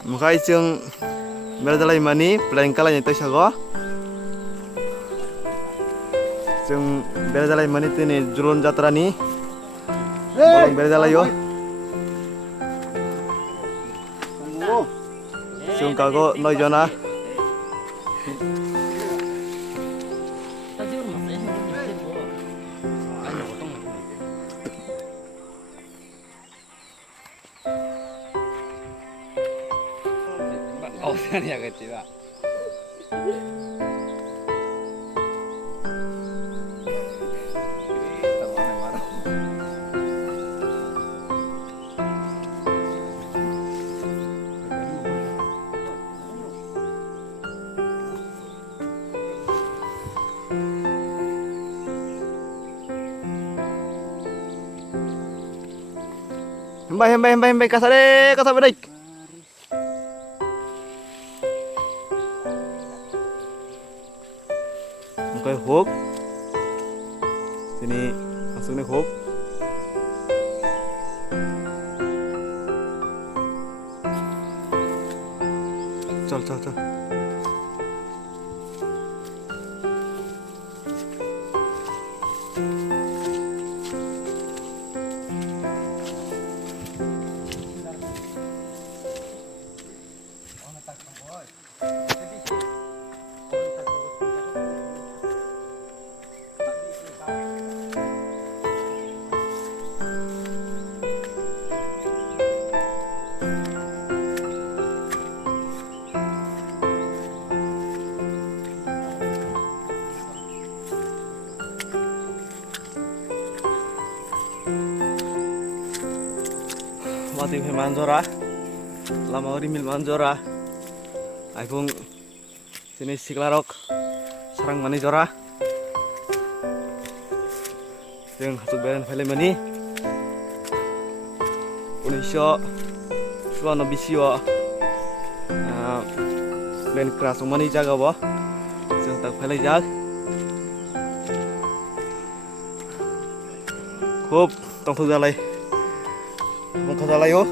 Mukai jeung beradalai mani plan kalanya teh sago. Jeung beradalai mani tini julun jatrani. Bolong beradalai yo. Jeung kago noijona. Australia kecil lah. Hembay kasade dek. Mukai hook. Sini langsung nih hook. Col. Mati manjora, lama rimil manjora. Agung sini siklarok, sarang mani jora. Yang hasut beren film mani. Unisyo, suano bisio. Len keras mani jaga bo. Yang tak film jag. Hop, tong tu dalai. Mong kata layo.